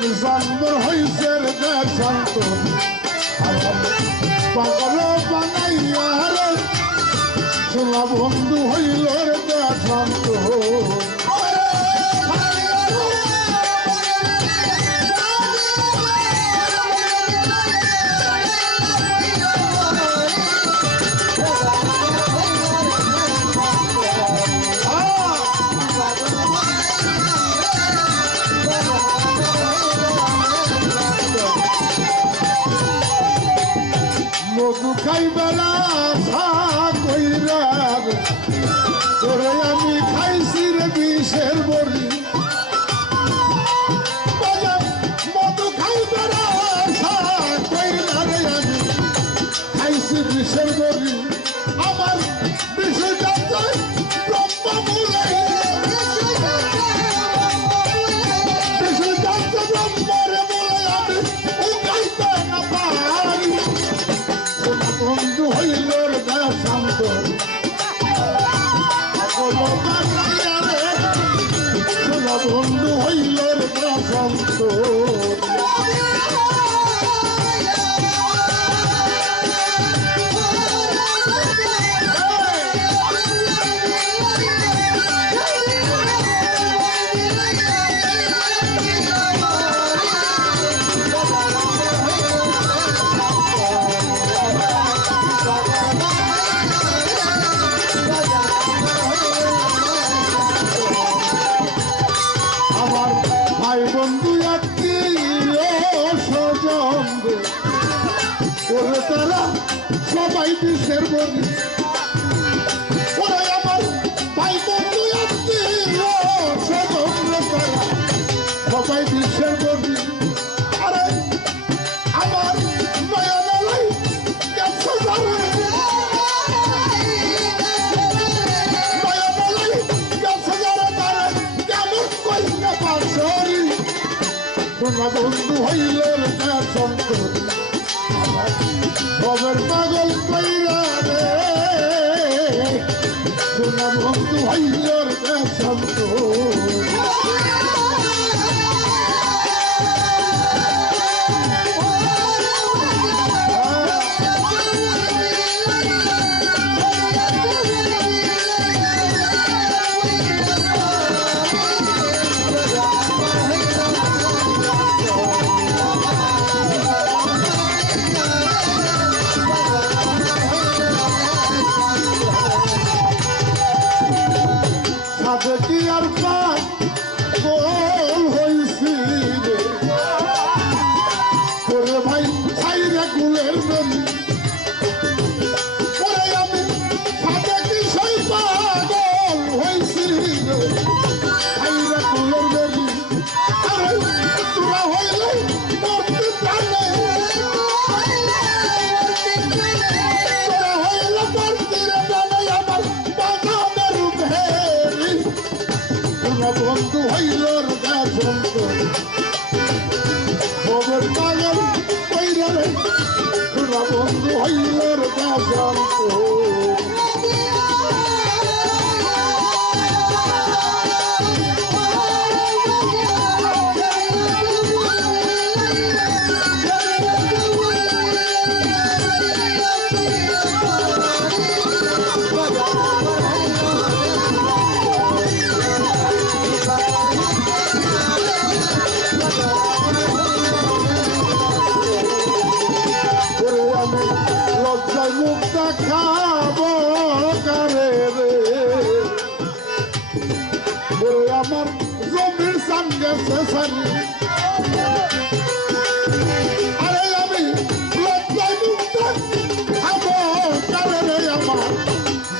জন্ম হইছে রে দেশান্ত পাগল বানাইয়া রে সোনা বন্ধু হইল রে দেশান্ত মধু খাইবেলা কইরা তোরে আমি খাইছি রে বিষের বড়ি মধু খাইবেলা কইরা রে আমি খাইছি বিষের বড়ি আমার বিষে যাচ্ছে ব্রহ্ম মূলে বিষে যাচ্ছে ব্রহ্মরে মূলে আমি উগাইতে না পারি বন্ধু হইল রে দেশান্ত বন্ধু হইল রে দেশান্ত ভাই বন্ধু ওরে তারা সবাই বিষের বলি ওরে আমার ভাই বন্ধু তারা সবাই বিষের বলি আরে আমার নয়নালাই গেছে যারে নয়নালাই গেছে যারে তারে কেমন কইনা পাশরি সোনা বন্ধু হইল রে দেশান্ত খবর পাগল কইরা রে সোনা বন্ধু হইল রে দেশান্ত কি আর গোল হইছি রে ভাই ছাইরে গুলের বেলি ওরে আমি সাথে কি সেই পাগল হইছি রে ছাইরে গুলের বেলি আরে তোরা হইলে মরতে প্রাণে তোরা হইলে মরতে রে প্রাণে আমার বাগানের ভেরি বন্ধু হইল রে দেশান্ত খবর পাগল কইরা রে তোরা বন্ধু হইল রে দেশান্ত লজ্জায় মুখ দেখাবো কারে রে আমার জমির সঙ্গে শেষারি আরে আমি লজ্জায় মুখ দেখাবো কারে রে আমার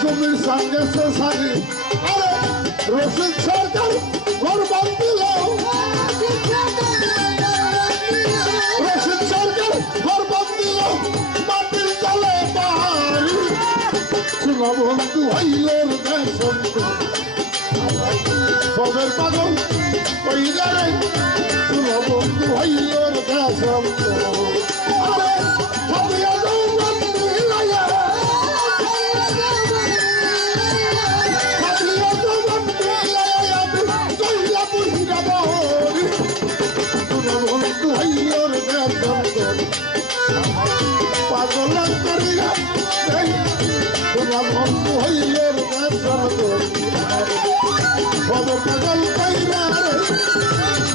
জমির সঙ্গে শেষারি আরে রশিদ সরকার ঘর বাঁধিল রশিদ সরকার ঘর বাঁধিল মাটির তলে বাড়ি সোনা বন্ধু হইল রে দেশান্ত খবর পাগল কইরা রে সোনা বন্ধু হইল রে দেশান্ত আরে ভাবিয়া যাও বন্ধু হিলাইয়া ভাবিয়া যাও বন্ধু হিলাইয়া আমি কইলা বুঝিরা বহরি সোনা পাগল করিয়া তোমার বন্ধু হইল পাগল কইরা রে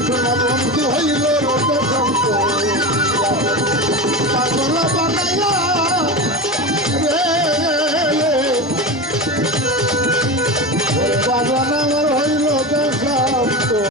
তোমার বন্ধু হইল পাগল বানাইয়া